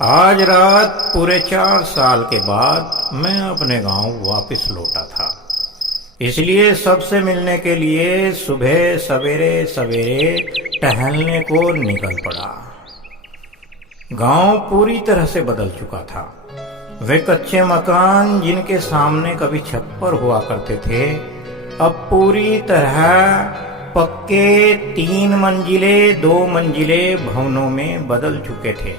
आज रात पूरे 4 साल के बाद मैं अपने गांव वापस लौटा था। इसलिए सबसे मिलने के लिए सुबह सवेरे सवेरे टहलने को निकल पड़ा। गांव पूरी तरह से बदल चुका था। वे कच्चे मकान जिनके सामने कभी छप्पर हुआ करते थे, अब पूरी तरह पक्के 3 मंजिले 2 मंजिले भवनों में बदल चुके थे।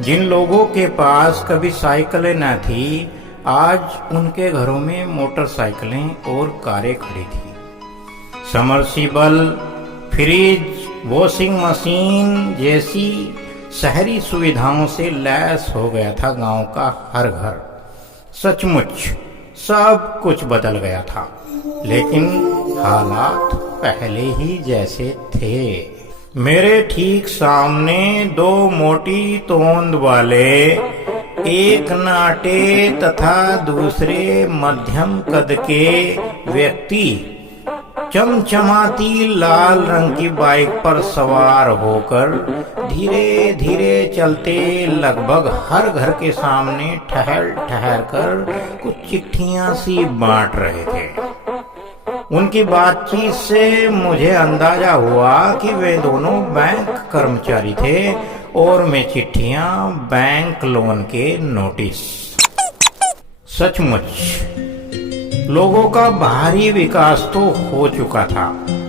जिन लोगों के पास कभी साइकिलें न थी, आज उनके घरों में मोटरसाइकिलें और कारें खड़ी थी। समर्सिबल, फ्रिज, वॉशिंग मशीन जैसी शहरी सुविधाओं से लैस हो गया था गांव का हर घर। सचमुच सब कुछ बदल गया था, लेकिन हालात पहले ही जैसे थे। मेरे ठीक सामने 2 मोटी तोंद वाले, एक नाटे तथा दूसरे मध्यम कद के व्यक्ति चमचमाती लाल रंग की बाइक पर सवार होकर धीरे धीरे चलते लगभग हर घर के सामने ठहर ठहर कर कुछ चिट्ठियां सी बांट रहे थे। उनकी बातचीत से मुझे अंदाजा हुआ कि वे दोनों बैंक कर्मचारी थे और मैं चिट्ठियां बैंक लोन के नोटिस। सचमुच लोगों का बाहरी विकास तो हो चुका था,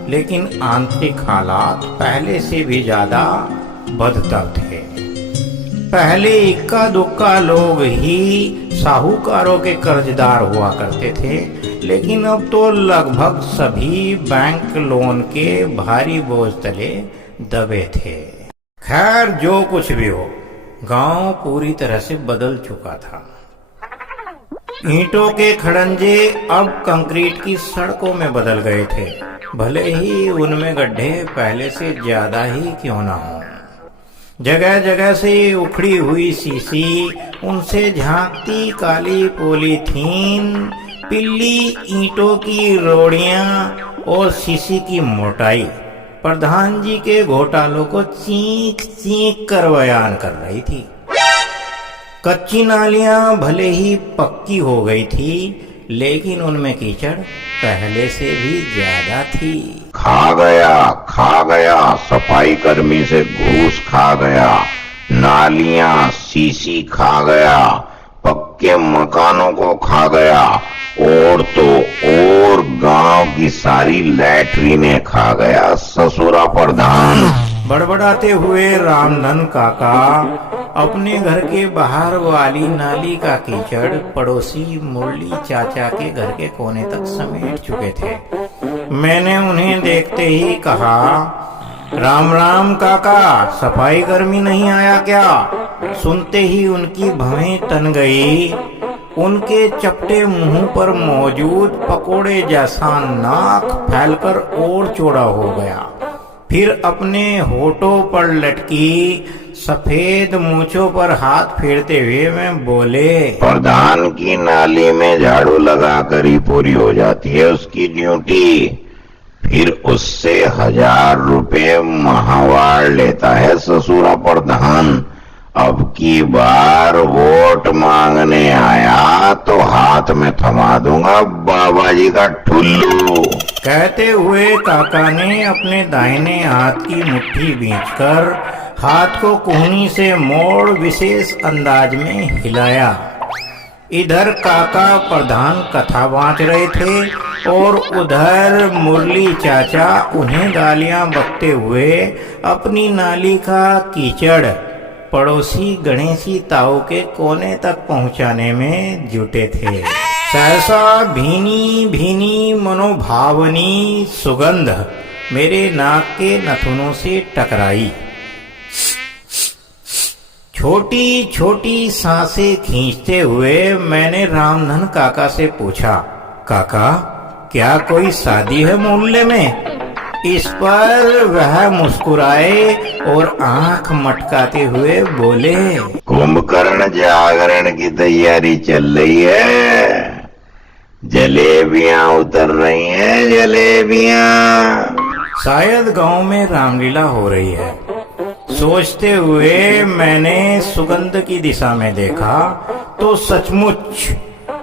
लेकिन आंतरिक हालात पहले से भी ज्यादा बदतर थे। पहले इक्का दुक्का लोग ही साहूकारों के कर्जदार हुआ करते थे, लेकिन अब तो लगभग सभी बैंक लोन के भारी बोझ तले दबे थे। खैर, जो कुछ भी हो, गांव पूरी तरह से बदल चुका था। ईंटों के खड़ंजे अब कंक्रीट की सड़कों में बदल गए थे, भले ही उनमें गड्ढे पहले से ज्यादा ही क्यों ना हो। जगह जगह से उखड़ी हुई शीशी, उनसे झांकती काली पॉलीथीन, पिल्ली ईंटों की रोड़ियां और शीशी की मोटाई प्रधान जी के घोटालों को चीख चीख कर बयान कर रही थी। कच्ची नालियां भले ही पक्की हो गई थी, लेकिन उनमें कीचड़ पहले से भी ज्यादा थी। खा गया सफाई कर्मी से घूस खा गया, नालियां सीसी खा गया, पक्के मकानों को खा गया, और तो और गांव की सारी लैट्रिनें खा गया ससुरा प्रधान। बड़बड़ाते हुए रामधन काका अपने घर के बाहर वाली नाली का कीचड़ पड़ोसी मुरली चाचा के घर के कोने तक समेट चुके थे। मैंने उन्हें देखते ही कहा, राम राम काका, सफाई कर्मी नहीं आया क्या? सुनते ही उनकी भवें तन गई। उनके चपटे मुंह पर मौजूद पकोड़े जैसा नाक फैलकर और चौड़ा हो गया। फिर अपने होठों पर लटकी सफेद मूंछों पर हाथ फेरते हुए मैं बोले, प्रधान की नाली में झाड़ू लगाकर ही पूरी हो जाती है उसकी ड्यूटी, फिर उससे 1000 रुपए माहवार लेता है ससुरा प्रधान। अब की बार वोट मांगने आया तो हाथ में थमा दूंगा बाबा जी का ठुल्लू। कहते हुए काका ने अपने दाहिने हाथ की मुट्ठी भींचकर हाथ को कोहनी से मोड़ विशेष अंदाज में हिलाया। इधर काका प्रधान कथा बांट रहे थे और उधर मुरली चाचा उन्हें गालियां बकते हुए अपनी नाली का कीचड़ पड़ोसी गणेशी ताऊ के कोने तक पहुंचाने में जुटे थे। सहसा भीनी भीनी मनोभावनी सुगंध मेरे नाक के नथुनों से टकराई। छोटी छोटी सांसें खींचते हुए मैंने रामधन काका से पूछा, काका क्या कोई शादी है मोहल्ले में? इस पर वह मुस्कुराए और आंख मटकाते हुए बोले, कुंभकर्ण जागरण की तैयारी चल रही है, जलेबियां उतर रही हैं, जलेबियां। शायद गांव में रामलीला हो रही है। सोचते हुए मैंने सुगंध की दिशा में देखा तो सचमुच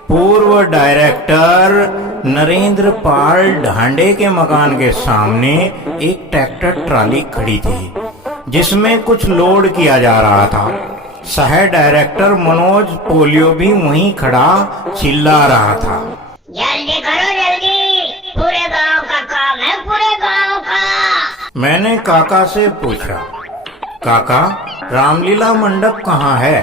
पूर्व डायरेक्टर नरेंद्र पाल ढांडे के मकान के सामने एक ट्रैक्टर ट्राली खड़ी थी जिसमें कुछ लोड किया जा रहा था। सह डायरेक्टर मनोज पोलियो भी वहीं खड़ा चिल्ला रहा था, जल्दी करो जल्दी, पूरे गांव का काम है, पूरे गांव का। मैंने काका से पूछा, काका रामलीला मंडप कहाँ है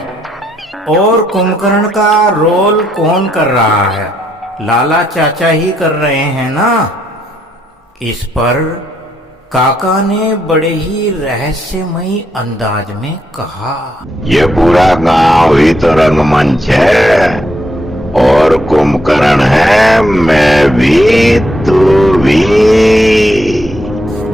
और कुंभकर्ण का रोल कौन कर रहा है? लाला चाचा ही कर रहे हैं ना? इस पर काका ने बड़े ही रहस्यमयी अंदाज में कहा, ये पूरा गांव ही तो रंगमंच है और कुंभकर्ण है, मैं भी तू भी।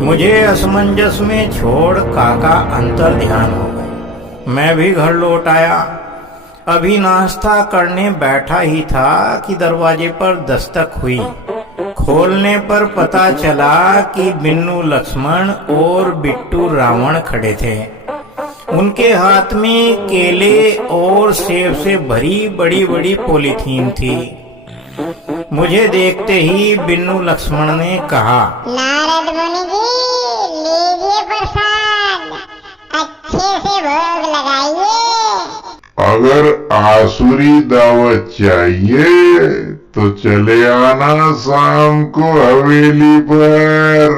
मुझे असमंजस में छोड़ काका अंतर ध्यान हो गए। मैं भी घर लौट आया। अभी नाश्ता करने बैठा ही था कि दरवाजे पर दस्तक हुई। खोलने पर पता चला कि बिन्नू लक्ष्मण और बिट्टू रावण खड़े थे। उनके हाथ में केले और सेब से भरी बड़ी बड़ी पॉलीथीन थी। मुझे देखते ही बिन्नू लक्ष्मण ने कहा, नारद मुनि जी लीजिए प्रसाद, अच्छे से भोग लगाइए। अगर आसुरी दावत चाहिए तो चले आना शाम को हवेली पर।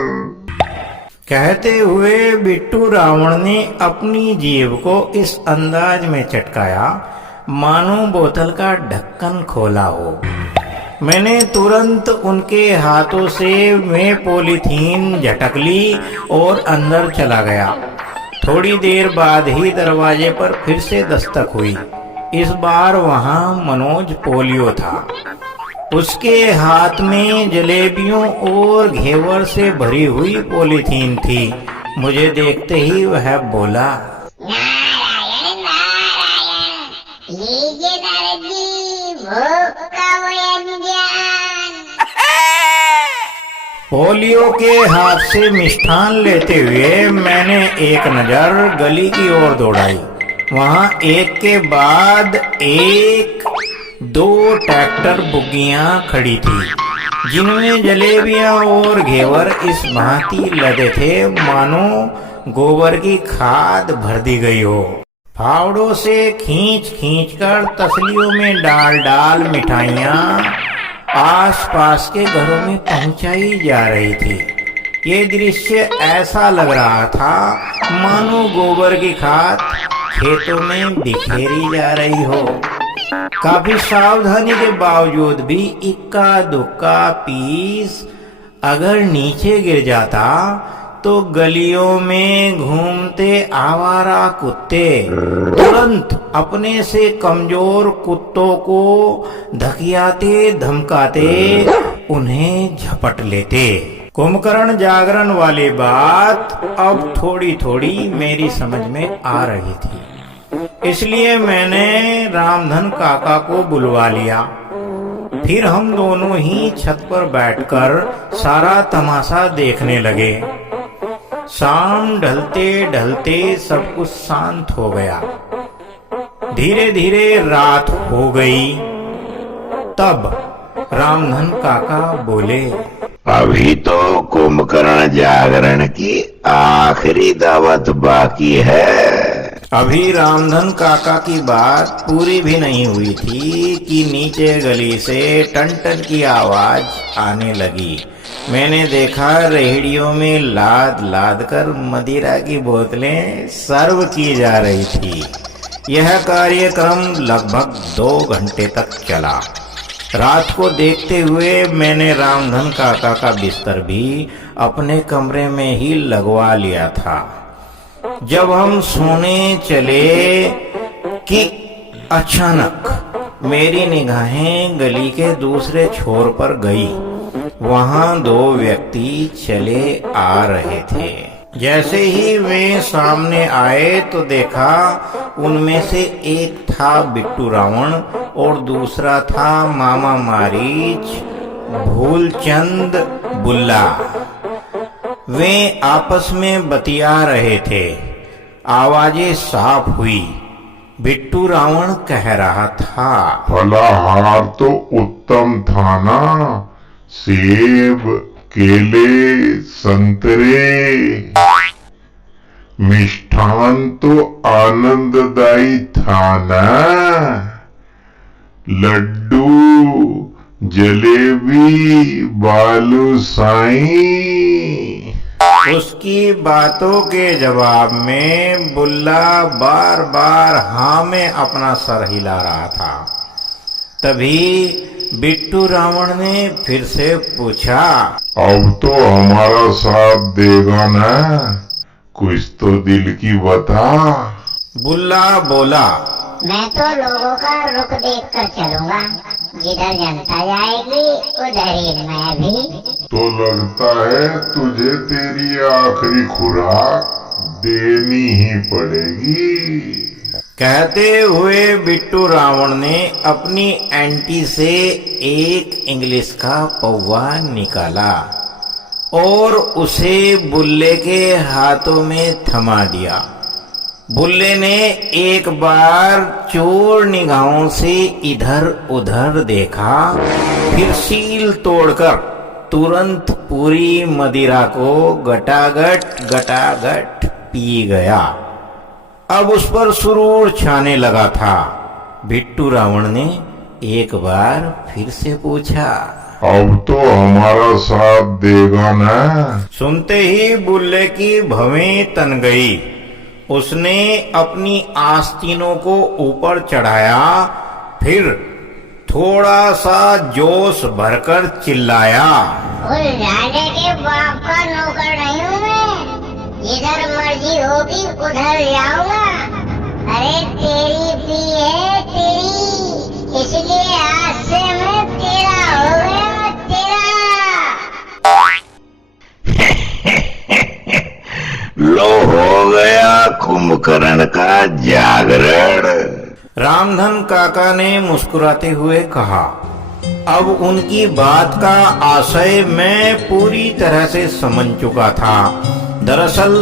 कहते हुए बिट्टू रावण ने अपनी जीभ को इस अंदाज में चटकाया मानो बोतल का ढक्कन खोला हो। मैंने तुरंत उनके हाथों से वे पॉलीथीन झटक ली और अंदर चला गया। थोड़ी देर बाद ही दरवाजे पर फिर से दस्तक हुई। इस बार वहां मनोज पोलियो था। उसके हाथ में जलेबियों और घेवर से भरी हुई पॉलीथीन थी। मुझे देखते ही वह बोला, नारायण नारायण, लीजिए नारद जी भोग का व्यंजन। पोलियो के हाथ से मिष्ठान लेते हुए मैंने एक नजर गली की ओर दौड़ाई। वहां एक के बाद एक 2 ट्रैक्टर बुग्गियां खड़ी थी जिनमें जलेबियां और घेवर इस भांति लदे थे मानो गोबर की खाद भर दी गई हो। फावड़ों से खींच खींच कर तसलियों में डाल डाल मिठाइयां आसपास के घरों में पहुंचाई जा रही थी। ये दृश्य ऐसा लग रहा था मानो गोबर की खाद खेतों में बिखेरी जा रही हो। काफी सावधानी के बावजूद भी इक्का दुक्का पीस अगर नीचे गिर जाता तो गलियों में घूमते आवारा कुत्ते तुरंत अपने से कमजोर कुत्तों को धकियाते धमकाते उन्हें झपट लेते। कुंभकर्ण जागरण वाली बात अब थोड़ी थोड़ी मेरी समझ में आ रही थी। इसलिए मैंने रामधन काका को बुलवा लिया। फिर हम दोनों ही छत पर बैठकर सारा तमाशा देखने लगे। शाम ढलते ढलते सब कुछ शांत हो गया। धीरे धीरे रात हो गई। तब रामधन काका बोले, अभी तो कुंभकर्ण जागरण की आखिरी दावत बाकी है। अभी रामधन काका की बात पूरी भी नहीं हुई थी कि नीचे गली से टन टन की आवाज आने लगी। मैंने देखा रेहड़ियों में लाद लाद कर मदिरा की बोतलें सर्व की जा रही थी। यह कार्यक्रम लगभग 2 घंटे तक चला। रात को देखते हुए मैंने रामधन काका का बिस्तर भी अपने कमरे में ही लगवा लिया था। जब हम सोने चले कि अचानक मेरी निगाहें गली के दूसरे छोर पर गई। वहां 2 व्यक्ति चले आ रहे थे। जैसे ही वे सामने आए तो देखा उनमें से एक था बिट्टू रावण और दूसरा था मामा मारीच भूलचंद बुल्ला। वे आपस में बतिया रहे थे। आवाजें साफ हुई। बिट्टू रावण कह रहा था, फलाहार तो उत्तम था ना, सेब, केले, संतरे। मिष्ठान तो आनंददायी था ना, लड्डू, जलेबी, बालूशाही। उसकी बातों के जवाब में बुल्ला बार बार हाँ में अपना सर हिला रहा था। तभी बिट्टू रावण ने फिर से पूछा, अब तो हमारा साथ देगा ना, कुछ तो दिल की बता। बुल्ला बोला, मैं तो लोगों का रुख देख कर चलूंगा, जिधर जनता जाएगी उधर ही मैं भी। तो लगता है तुझे तेरी आखिरी खुराक देनी ही पड़ेगी। कहते हुए बिट्टू रावण ने अपनी एंटी से एक इंग्लिश का पौवा निकाला और उसे बुल्ले के हाथों में थमा दिया। बुल्ले ने एक बार चोर निगाहों से इधर उधर देखा, फिर सील तोड़कर तुरंत पूरी मदिरा को गटागट गटागट पी गया। अब उस पर सुरूर छाने लगा था। बिट्टू रावण ने एक बार फिर से पूछा, अब तो हमारा साथ देगा ना। सुनते ही बुल्ले की भवें तन गई। उसने अपनी आस्तीनों को ऊपर चढ़ाया, फिर थोड़ा सा जोश भरकर चिल्लाया, उस झांझे के बाप का नौकर नहीं हूँ मैं, जिधर मर्जी होगी उधर जाऊंगा। अरे तेरी भी है तेरी, इसलिए आज से मैं तेरा हो गया, तेरा। लो हो गया कुंभकर्ण का जागरण। रामधन काका ने मुस्कुराते हुए कहा, अब उनकी बात का आशय मैं पूरी तरह से समझ चुका था। दरअसल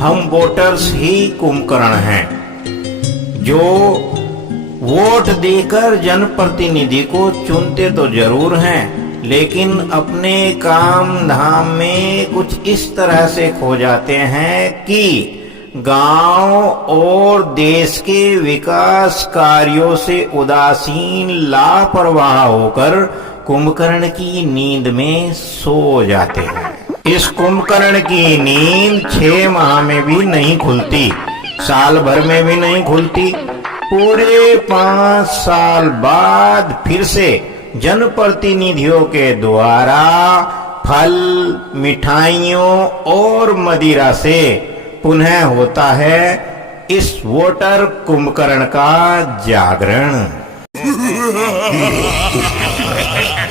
हम वोटर्स ही कुंभकर्ण हैं, जो वोट देकर जनप्रतिनिधि को चुनते तो जरूर हैं, लेकिन अपने काम धाम में कुछ इस तरह से खो जाते हैं कि गांव और देश के विकास कार्यों से उदासीन लापरवाह होकर कुंभकर्ण की नींद में सो जाते हैं। इस कुंभकर्ण की नींद 6 माह में भी नहीं खुलती, साल भर में भी नहीं खुलती। पूरे 5 साल बाद फिर से जनप्रतिनिधियों के द्वारा फल, मिठाइयों और मदिरा से पुनः होता है इस वोटर कुंभकर्ण का जागरण।